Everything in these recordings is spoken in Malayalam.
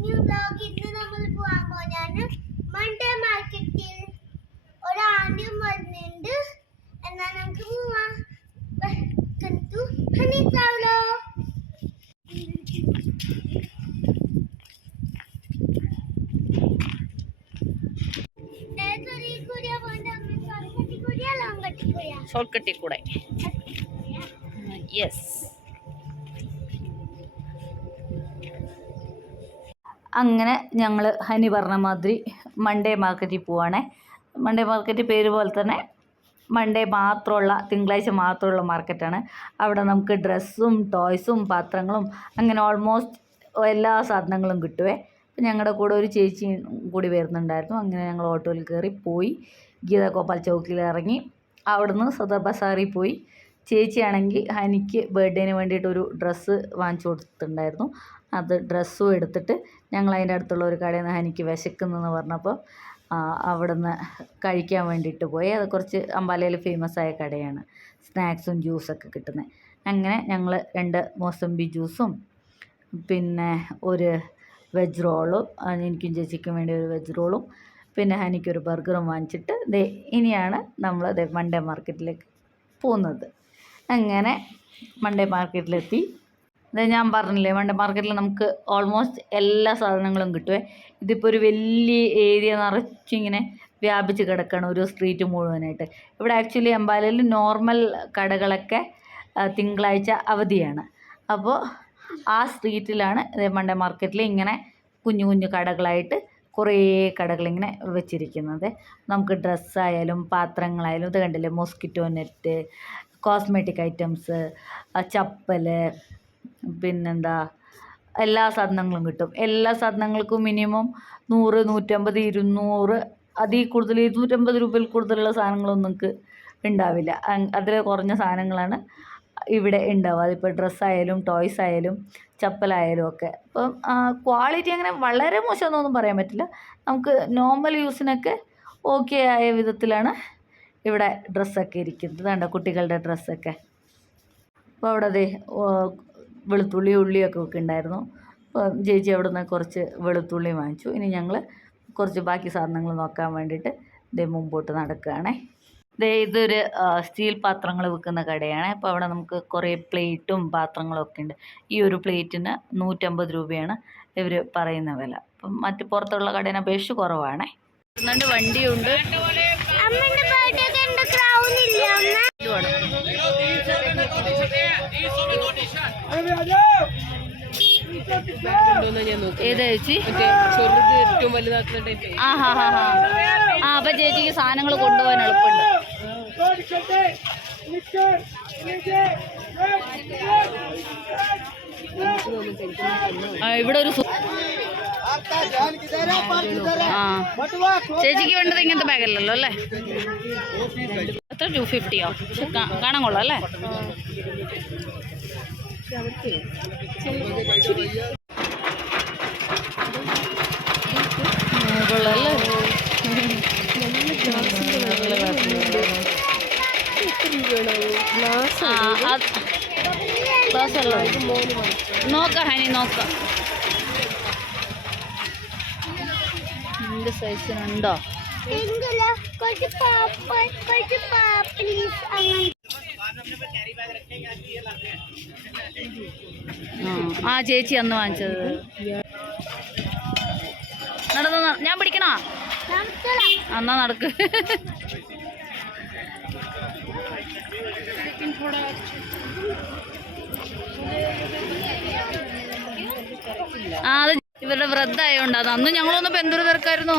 ന്യൂ വ്ലോഗ് ഇന്ന് നമ്മൾ പോകാൻ പോകുന്നതാണ് മൺഡേ മാർക്കറ്റിൽ ഒരു ആന്റിയും വരുന്നുണ്ട്. എന്നാൽ നമുക്ക് പോവാം. വെൽക്കം ടു ഹണി ട്രാവലോ. ഷോർട്ട്കട്ടിൽ കൂടെ. യെസ്, അങ്ങനെ ഞങ്ങൾ ഹനി പറഞ്ഞ മാതിരി മൺഡേ മാർക്കറ്റിൽ പോവാണേ. മൺഡേ മാർക്കറ്റ് പേര് പോലെ തന്നെ മൺഡേ മാത്രമുള്ള, തിങ്കളാഴ്ച മാത്രമുള്ള മാർക്കറ്റാണ്. അവിടെ നമുക്ക് ഡ്രസ്സും ടോയ്സും പാത്രങ്ങളും അങ്ങനെ ഓൾമോസ്റ്റ് എല്ലാ സാധനങ്ങളും കിട്ടുവേ. അപ്പം ഞങ്ങളുടെ കൂടെ ഒരു ചേച്ചി കൂടി വരുന്നുണ്ടായിരുന്നു. അങ്ങനെ ഞങ്ങൾ ഓട്ടോയിൽ കയറി പോയി ഗീത ഗോപാൽ ചൗക്കിൽ ഇറങ്ങി അവിടുന്ന് സദർ ബസാറിൽ പോയി. ചേച്ചിയാണെങ്കിൽ ഹനിക്ക് ബർത്ത്ഡേന് വേണ്ടിയിട്ടൊരു ഡ്രസ്സ് വാങ്ങിച്ചു കൊടുത്തിട്ടുണ്ടായിരുന്നു. അത് ഡ്രസ്സും എടുത്തിട്ട് ഞങ്ങൾ അതിൻ്റെ അടുത്തുള്ള ഒരു കടയിൽ നിന്ന് ഹനിക്ക് വിശക്കുന്നെന്ന് പറഞ്ഞപ്പോൾ അവിടുന്ന് കഴിക്കാൻ വേണ്ടിയിട്ട് പോയി. അത് കുറച്ച് അമ്പാലയിൽ ഫേമസ് ആയ കടയാണ്, സ്നാക്സും ജ്യൂസൊക്കെ കിട്ടുന്നത്. അങ്ങനെ ഞങ്ങൾ 2 മോസമ്പി ജ്യൂസും പിന്നെ ഒരു വെജ് റോളും, എനിക്കും ചേച്ചിക്കും വേണ്ടി ഒരു വെജ് റോളും പിന്നെ ഹനിക്കൊരു ബർഗറും വാങ്ങിച്ചിട്ട് ഇനിയാണ് നമ്മൾ മൺഡേ മാർക്കറ്റിലേക്ക് പോകുന്നത്. അങ്ങനെ മൺഡേ മാർക്കറ്റിലെത്തി. ഞാൻ പറഞ്ഞില്ലേ, മൺഡേ മാർക്കറ്റിൽ നമുക്ക് ഓൾമോസ്റ്റ് എല്ലാ സാധനങ്ങളും കിട്ടുമേ. ഇതിപ്പോൾ ഒരു വലിയ ഏരിയ നിറച്ചിങ്ങനെ വ്യാപിച്ച് കിടക്കുകയാണ്, ഒരു സ്ട്രീറ്റ് മുഴുവനായിട്ട്. ഇവിടെ ആക്ച്വലി അമ്പാലയിൽ നോർമൽ കടകളൊക്കെ തിങ്കളാഴ്ച അവധിയാണ്. അപ്പോൾ ആ സ്ട്രീറ്റിലാണ് മൺഡേ മാർക്കറ്റിൽ ഇങ്ങനെ കുഞ്ഞു കുഞ്ഞു കടകളായിട്ട് കുറേ കടകളിങ്ങനെ വെച്ചിരിക്കുന്നത്. നമുക്ക് ഡ്രസ്സായാലും പാത്രങ്ങളായാലും, ഇത് കണ്ടില്ലേ, mosquito net, cosmetic items, chappal, പിന്നെന്താ എല്ലാ സാധനങ്ങളും കിട്ടും. എല്ലാ സാധനങ്ങൾക്കും മിനിമം 100, 150, 200, അതിൽ കൂടുതൽ 250 രൂപയിൽ കൂടുതലുള്ള സാധനങ്ങളൊന്നും നിങ്ങൾക്ക് ഉണ്ടാവില്ല. അതിൽ കുറഞ്ഞ സാധനങ്ങളാണ് ഇവിടെ ഉണ്ടാവുക. അതിപ്പോൾ ഡ്രസ്സായാലും ടോയ്സ് ആയാലും ചപ്പലായാലും ഒക്കെ. അപ്പം ക്വാളിറ്റി അങ്ങനെ വളരെ മോശമെന്നൊന്നും പറയാൻ പറ്റില്ല. നമുക്ക് നോർമൽ യൂസിനൊക്കെ ഓക്കെ ആയ വിധത്തിലാണ് ഇവിടെ ഡ്രസ്സൊക്കെ ഇരിക്കുന്നത്. കണ്ടോ കുട്ടികളുടെ ഡ്രസ്സൊക്കെ. അപ്പോൾ അവിടെ വെളുത്തുള്ളി ഉള്ളിയൊക്കെ ഉണ്ടായിരുന്നു. അപ്പോൾ ചേച്ചി അവിടെ നിന്ന് കുറച്ച് വെളുത്തുള്ളി വാങ്ങിച്ചു. ഇനി ഞങ്ങൾ കുറച്ച് ബാക്കി സാധനങ്ങൾ നോക്കാൻ വേണ്ടിയിട്ട് മുമ്പോട്ട് നടക്കുകയാണേ. ഇതൊരു സ്റ്റീൽ പാത്രങ്ങൾ വിൽക്കുന്ന കടയാണ്. അപ്പോൾ അവിടെ നമുക്ക് കുറേ പ്ലേറ്റും പാത്രങ്ങളും ഒക്കെ ഉണ്ട്. ഈ ഒരു പ്ലേറ്റിന് 150 രൂപയാണ് ഇവർ പറയുന്ന വില. അപ്പം മറ്റ് പുറത്തുള്ള കടേനെ അപേക്ഷിച്ച് കുറവാണേ. വണ്ടിയുണ്ട്. ഏതാ ചേച്ചി? അപ്പൊ ചേച്ചിക്ക് സാധനങ്ങൾ കൊണ്ടുപോകാൻ എളുപ്പമുണ്ട്. ഇവിടെ ഒരു ചേച്ചിക്ക് വേണ്ടത് ഇങ്ങനത്തെ ബാഗല്ലല്ലോ അല്ലേ? എത്ര 250യോ? കാണാൻ കൊള്ളാം അല്ലേ? കൊള്ളാല്ലേ? നോക്കാം ഹനി, നോക്കാം എന്ത് സൈസിനുണ്ടോ. ആ ചേച്ചി അന്ന് വാങ്ങിച്ചത്. നടന്നു, ഞാൻ പിടിക്കണോ? എന്നാ നടക്ക്. അത് ഇവരുടെ വ്രതമായോണ്ട് അത്. അന്ന് ഞങ്ങളൊന്ന് എന്തൊരു തിരക്കായിരുന്നു.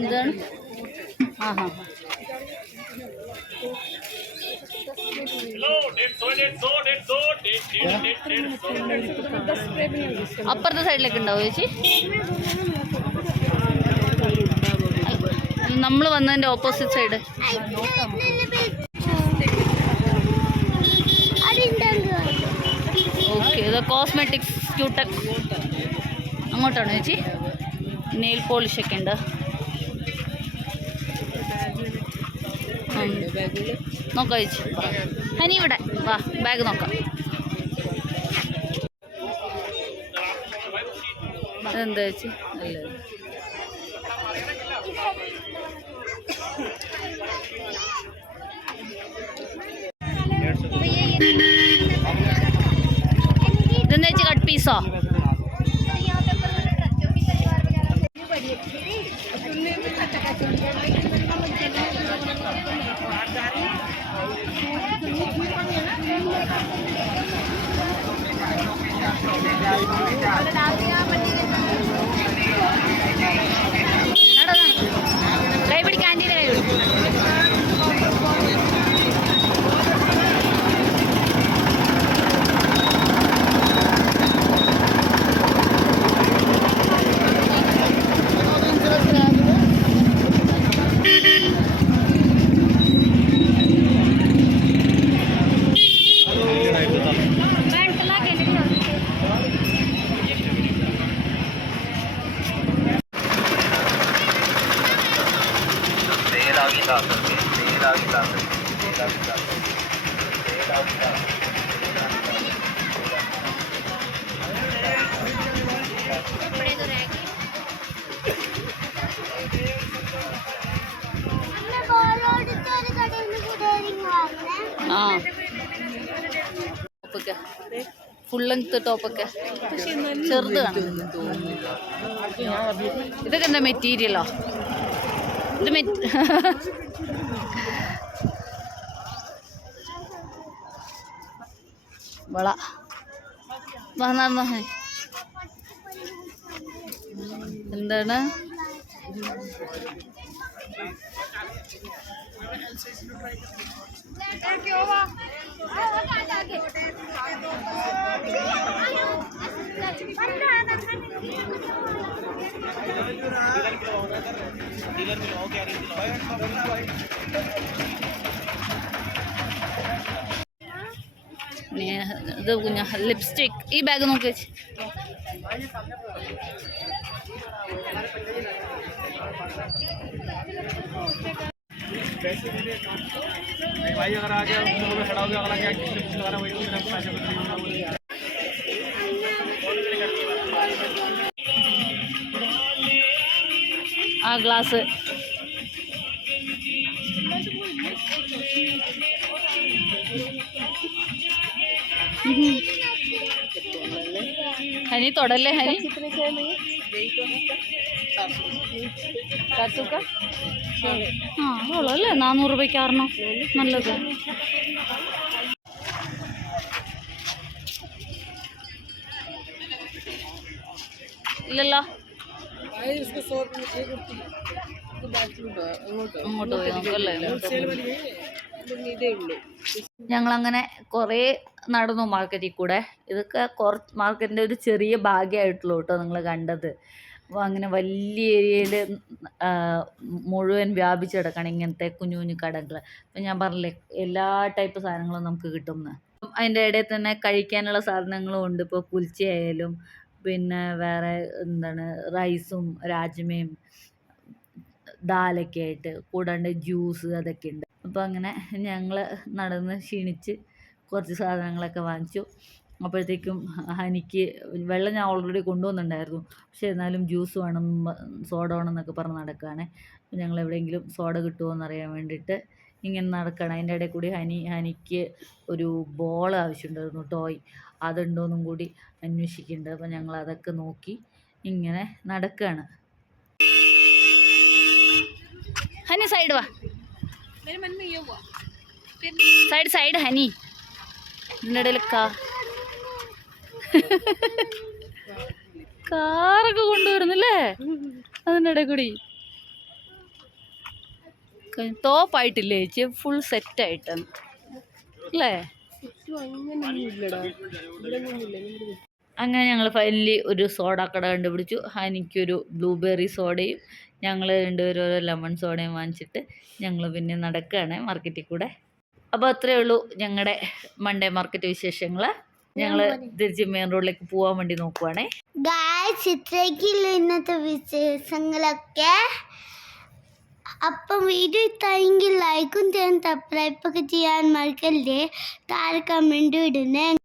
എന്താണ്? അപ്പുറത്തെ സൈഡിലേക്ക് ഉണ്ടാവും ചേച്ചി? നമ്മൾ വന്നതിൻ്റെ ഓപ്പോസിറ്റ് സൈഡ്. ഓക്കെ, ഇത് കോസ്മെറ്റിക്സ് ക്യൂടെക് അങ്ങോട്ടാണോ ചേച്ചി? നെയിൽ പോളിഷൊക്കെ ഉണ്ട്. നോക്കാം ചേച്ചി. ഹനി ഇവിടെ വാ, ബാഗ് നോക്കാം. എന്താ ചേച്ചി? അല്ല ഇതെന്താ ചേച്ചി, കട്ട് പീസോ? കൈ പിടിക്കാൻ ആൻറ്റീൻ്റെ കൈ പിടിക്കും. ആ ടോപ്പൊക്കെ ഫുൾ ലെങ്ത് ടോപ്പൊക്കെ ചെറുത് കാണുന്നു. ഇതൊക്കെ എന്താ മെറ്റീരിയലോ? ഇത് വള വന്ന എന്താണ്? ഇത് കുഞ്ഞ ലിപ്സ്റ്റിക്. ഈ ബാഗ് നോക്കി വെച്ച് भाई अगर आ गया खड़ा हो गया अगला क्या लगा वही आ ग्लास हनी तोड़ले हनी हाँ बोलो अല്ലേ 400 രൂപയ്ക്ക് ആറണം നല്ലത്. ഇല്ലല്ലോ അങ്ങോട്ട് പോയി നോക്കല്ലേ. ഞങ്ങളങ്ങനെ കുറേ നടന്നു മാർക്കറ്റിൽ കൂടെ. ഇതൊക്കെ കുറച്ച് മാർക്കറ്റിൻ്റെ ഒരു ചെറിയ ഭാഗ്യമായിട്ടുള്ളൂ കേട്ടോ നിങ്ങൾ കണ്ടത്. അപ്പോൾ അങ്ങനെ വലിയ ഏരിയയിൽ മുഴുവൻ വ്യാപിച്ച് കിടക്കണം ഇങ്ങനത്തെ കുഞ്ഞു കുഞ്ഞു കടകൾ. അപ്പം ഞാൻ പറഞ്ഞില്ലേ എല്ലാ ടൈപ്പ് സാധനങ്ങളും നമുക്ക് കിട്ടുമെന്ന്. അതിൻ്റെ ഇടയിൽ തന്നെ കഴിക്കാനുള്ള സാധനങ്ങളും ഉണ്ട്. ഇപ്പോൾ കുൽച്ചയായാലും പിന്നെ വേറെ എന്താണ് റൈസും രാജ്മയും ദാലൊക്കെ ആയിട്ട് കൂടാണ്ട് ജ്യൂസ് അതൊക്കെ ഉണ്ട്. അപ്പോൾ അങ്ങനെ ഞങ്ങൾ നടന്ന് ക്ഷീണിച്ച് കുറച്ച് സാധനങ്ങളൊക്കെ വാങ്ങിച്ചു. അപ്പോഴത്തേക്കും ഹനിക്ക് വെള്ളം ഞാൻ ഓൾറെഡി കൊണ്ടുവന്നിട്ടുണ്ടായിരുന്നു. പക്ഷേ എന്നാലും ജ്യൂസ് വേണം സോഡ വേണം എന്നൊക്കെ പറഞ്ഞ് നടക്കുകയാണ്. അപ്പോൾ ഞങ്ങൾ എവിടെയെങ്കിലും സോഡ കിട്ടുമോ എന്നറിയാൻ വേണ്ടിയിട്ട് ഇങ്ങനെ നടക്കുകയാണ്. അതിൻ്റെ ഇടയിൽ കൂടി ഹനിക്ക് ഒരു ബോൾ ആവശ്യമുണ്ടായിരുന്നു, ടോയ്. അതുണ്ടോയെന്നും കൂടി അന്വേഷിക്കുന്നുണ്ട്. അപ്പോൾ ഞങ്ങൾ അതൊക്കെ നോക്കി ഇങ്ങനെ നടക്കുകയാണ്. हनी साइड वाह मेरे मन में ये हुआ साइड साइड हनी ഇടയിലൊക്കെ കാറൊക്കെ കൊണ്ടുവരുന്നല്ലേ അതിൻ്റെ ഇടയിൽ കൂടി. ടോപ്പായിട്ടില്ലേ ചേച്ചി, ഫുൾ സെറ്റായിട്ടാണ് അല്ലേ? അങ്ങനെ ഞങ്ങൾ ഫൈനലി ഒരു സോഡ കട കണ്ടുപിടിച്ചു. എനിക്കൊരു ബ്ലൂബെറി സോഡയും ഞങ്ങൾ രണ്ടുപേരും ഓരോ ലെമൺ സോഡയും വാങ്ങിച്ചിട്ട് ഞങ്ങൾ പിന്നെ നടക്കുകയാണ് മാർക്കറ്റിൽ കൂടെ. അപ്പോൾ അത്രയേ ഉള്ളൂ ഞങ്ങളുടെ മൺഡേ മാർക്കറ്റ് വിശേഷങ്ങൾ. ഞങ്ങൾ തിരിച്ച് മെയിൻ റോഡിലേക്ക് പോകാൻ വേണ്ടി നോക്കുവാണേ. ഇത്രയ്ക്കുള്ള ഇന്നത്തെ വിശേഷങ്ങളൊക്കെ. അപ്പം വീഡിയോ ഇഷ്ടമെങ്കിൽ ലൈക്കും ചെയ്യാൻ സബ്സ്ക്രൈബൊക്കെ ചെയ്യാൻ മറക്കല്ലേ. താഴെ കമൻറ്റും ഇടുന്നേ.